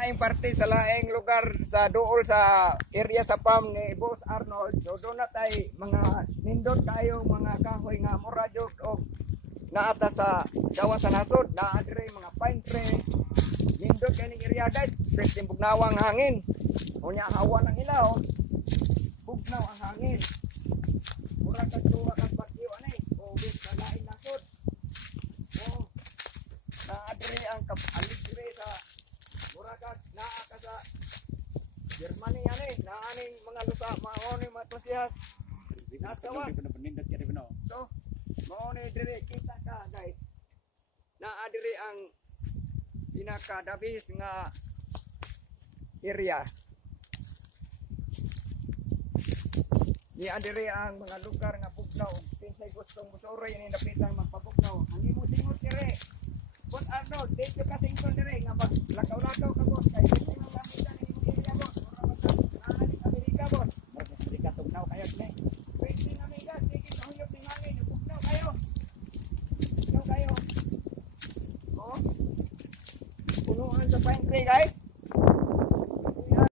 laing parte sa laing lugar sa duol sa area sa farm ni Boss Arnold. So doon na tay mga nindot kayo mga kahoy nga mura jud og naata sa gawa sa nasod, naa dire mga pine tree. Nindot kaning area guys, pwede bugnawang hangin. Unya hawa ng ilaw. Bugnaw ang hangin. Mura ka tuwa kang bagyo ani, o bis sa laing nasod. O naa dire ang kapalig dire sa Muragad, naa ka sa Germany yan eh, naaning mga lusa, maoni matusiyas, natawas. So, maoni dire, kita ka guys, naa dire ang pinakadabis nga area. Niya dire ang mga lugar nga bugnaw, pinsay gustong musuroy, ini napitang magpabugnaw. Ang imot-imot dire. Boss Arnold, thank you kasing ko dire nga maglakaw-lakaw ka boss kay hindi mo gamitan ni mo area boss. Ora man sa Amerika boss. Amerika tugnaw kayo ni. Pwede na may gas, sige sa huyop ni mangin, tugnaw kayo. Tugnaw kayo. Oh. Punuan sa pine tree guys.